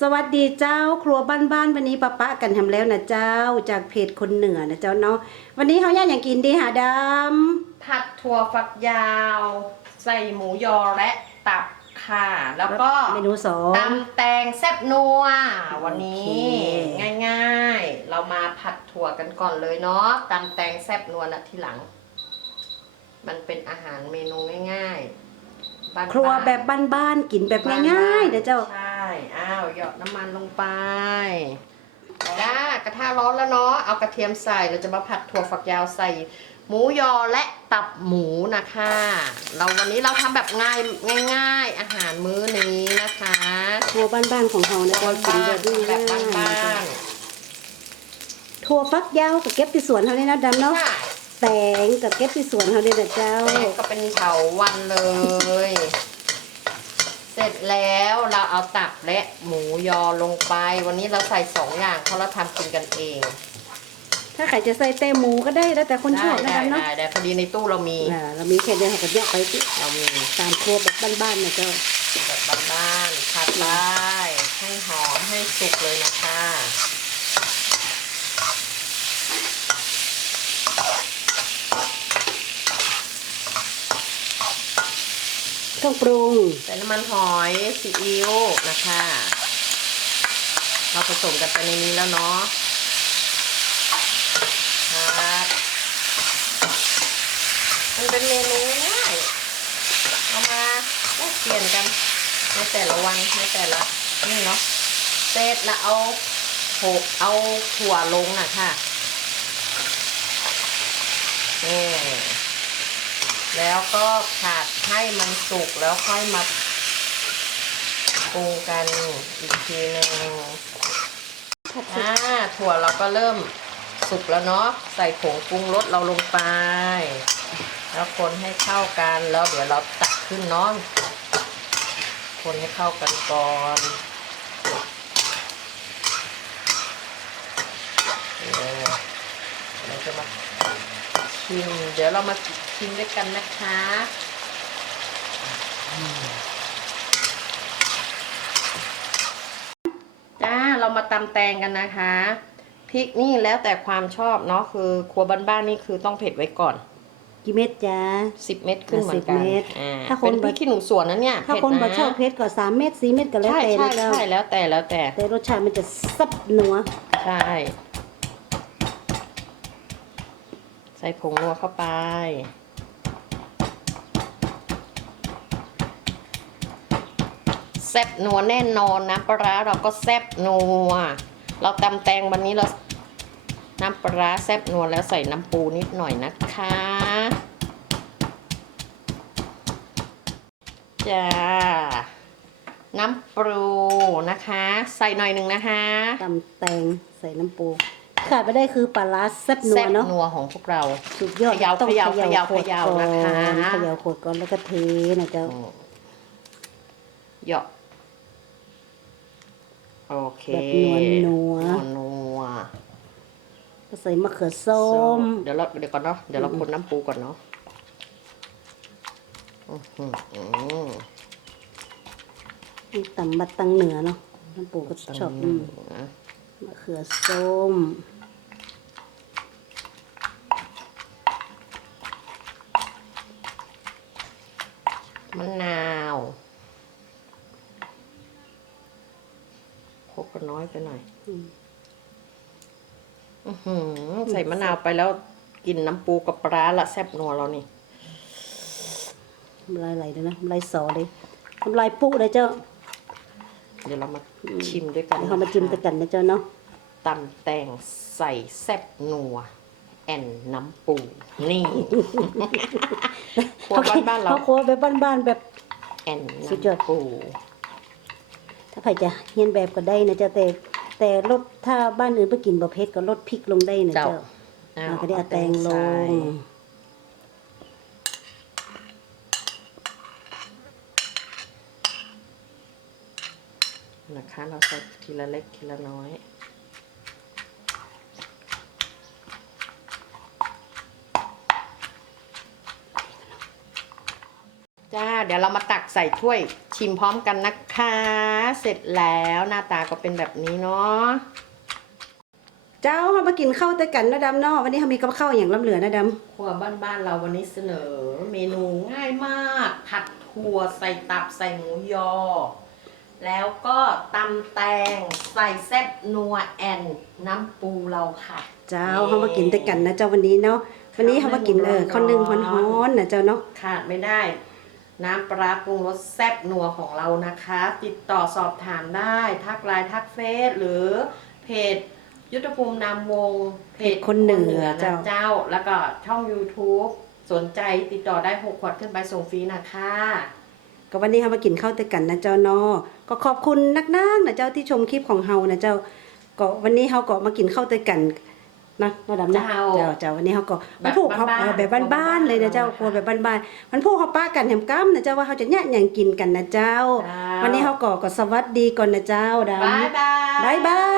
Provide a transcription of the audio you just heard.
สวัสดีเจ้าครัวบ้านๆวันนี้ปะปะกันทำแล้วนะเจ้าจากเพจคนเหนือนะเจ้าเนาะวันนี้เขาย่างอย่างกินดีหาดผัดถั่วฝักยาว ใส่หมูยอและตับค่ะ แล้วก็ำเมนูสองตำแตงแซ่บนัววันนี้โอเคง่ายๆ เรามาผัดถั่วกันก่อนเลยเนาะตำแตงแซ่บนัวนะทีหลัง มันเป็นอาหารเมนูง่ายๆานๆครัวแบบบ้านๆกินแบบง่ายๆนะเจ้าใช่ อ้าวหยอดน้ำมันลงไปจ้ากระทะร้อนแล้วเนาะ เอากระเทียมใส่ เราจะมาผัดถั่วฝักยาวใส่ หมูยอและตับหมูนะคะ เราวันนี้เราทำแบบง่ายง่าย ๆ อาหารมื้อนี้นะคะครัวบ้านๆของเขานะเจ้ากินบ้านแบบๆแบบง่ายบ้าๆนะเจ้านถั่วฟักยาวกับเก็บที่สวนเขาเนี่ยนะดำๆเนาะค่ะแตงกับเก็บที่สวนเขาเนี่ยนะเจ้าแล้วก็เป็นเถาวันเลยเสร็จแล้ว เราเอาตับและหมูยอลงไป วันนี้เราใส่สองอย่างเพราะเราทำกินกันเองถ้าใครจะใส่เต้หมูก็ได้แล้วแต่คนชอบนะได้ดำเนาะได้ได้พอดีในตู้เรามีอ่าเรามีแค่เดียวเขาก็แยกไปสิเรามีตามครัวแบบบ้านๆนะเจ้าแบบบ้านๆผัดไปให้หอมให้สุกเลยนะคะ รื่องปรุง ใส่น้ำมันหอยซีอิ๊วนะคะ เราผสมกันไปในนี้แล้วเนาะครับมันเป็นเมนูง่ายเอามาแลกเปลี่ยนกันในแต่ละวันในแต่ละนี่เนาะเสร็จแล้วเอาโขกเอาถั่วลงนะค่ะนี่ แล้วก็ผัดให้มันสุกแล้วค่อยมาปรุงกันอีกทีหนึ่งอ่าถั่วเราก็เริ่มสุกแล้วเนาะใส่ผงปรุงรสเราลงไป แล้วคนให้เข้ากันแล้วเดี๋ยวเราตักขึ้นเนาะคนให้เข้ากันก่อนเออเราจะมา ชิม เดี๋ยวเรามาชิมด้วยกันนะคะจ้าเรามาตำแตงกันนะคะพริกนี่แล้วแต่ความชอบเนาะคือครัวบ้านๆนี่คือต้องเผ็ดไว้ก่อนกี่เม็ดจ้าสิบเม็ดขึ้นเหมือนกัน10เม็ดอ่าถ้าคนเป็นพริกขี้หนูสวนนะเนี่ยถ้าเผ็ดคนนะบ่ชอบเผ็ดก็สามเม็ดสี่เม็ดก็แล้วใช่แต่ใช่นะเจ้าใช่แล้วแต่แล้วแต่แต่รสชาติมันจะซับนัวใช่ ใส่ผงนัวเข้าไป แซ่บนัวแน่นอนนะปลาเราก็แซ่บนัว เราตำแตงวันนี้เราน้ำปลาแซ่บนัวแล้วใส่น้ำปูนิดหน่อยนะคะ จ้า น้ำปูนะคะ ใส่หน่อยหนึ่งนะคะตำแตงใส่น้ำปู ขาดไม่ได้คือปลาร้าแซ่บนัวแซ่บเนาะนัวของพวกเรา สุดยอดเขย่าต้องเขย่าเขย่าเขย่าขวดก่อนนะคะ เขย่าขวดก่อนแล้วก็เทนะเจ้าเหยาะโอเคแบบนัวนัวนัวก็ใส่มะเขือส้ม เดี๋ยวเราเดี๋ยวก่อนเนาะเดี๋ยวเราคนน้ำปูก่อนเนาะอื้อหือตำบัดตังเหนือเนาะน้ำปูก็ชอบอืมนะมะเขือส้มะนาวพกก็น้อยไปหน่อยอืมอื้อหือใส่มะนาวไปแล้วกินน้ำปูกับปลาร้าละแซ่บนัวเรานี่น้ำลายไหลเลยนะน้ำลายสอเลยน้ำลายปุ๊เลยเจ้า เดี๋ยวเรามาชิมด้วยกันเดี๋ยวเขามาจิ้มกันกันนะเจ้าเนาะตำแตงใส่แซ่บนัว แอนน้ำปู นี่ครัวบ้านๆเราเขาครัวแบบบ้านๆแบบแอนสุดยอดน้ำปู ถ้าใครจะเฮียนแบบก็ได้นะเจ้าแต่แต่ลดถ้าบ้านอื่นไปกินบะเพ็ดก็ลดพริกลงได้นะเจ้าเจ้าอ้าเราก็ได้เอาแตงลใส่งนะคะ เราใส่ทีละเล็กทีละน้อย เดี๋ยวเรามาตักใส่ถ้วยชิมพร้อมกันนะคะ เสร็จแล้วหน้าตาก็เป็นแบบนี้เนาะเจ้าเขามากินข้าวด้วยกันนะดำเนาะวันนี้เขามีกับข้าวอย่างล้ำเหลือนะดครัวบ้านๆเราวันนี้เสนอ เมนูง่ายมาก ผัดถั่วใส่ตับใส่หมูยอ แล้วก็ตำแตงใส่แซ่บนัวแอนน้ำปูเราค่ะำเจ้าเขามากินด้วยกันนะเจ้าวันนี้เนาะวันนี้เขามากินเออข้าวนึ่งฮ้อนๆนะเจ้าเนาะขาดไม่ได้ น้ำปลาปรุงรสแซ่บนัวของเรานะคะ ติดต่อสอบถามได้ ทักไลน์ทักเฟซหรือเพจยุทธภูมินามวงเพจคนเหนือนะเจ้าเจ้า แล้วก็ช่อง YouTube สนใจติดต่อได้6ขวดขึ้นไปส่งฟรีนะคะก็วันนี้เขามากินข้าวด้วยกันนะเจ้าเนาะก็ขอบคุณนักนักๆนะเจ้าที่ชมคลิปของเฮานะเจ้าก็วันนี้เขาก็มากินข้าวด้วยกัน นะระดับนะเจ้าเจ้าเจ้าวันนี้เขาก็แบบมันพูกเขาบ้านๆเออแบบบ้านๆเลยนะเจ้าครัวแบบบ้านๆมันพูกเขาป้ากันแหมก้ำนะเจ้าว่าเขาจะเนี่ยอย่างกินกันนะเจ้าเจ้า วันนี้เขาก็ก็สวัสดีก่อนนะเจ้าดำบายบายบายบา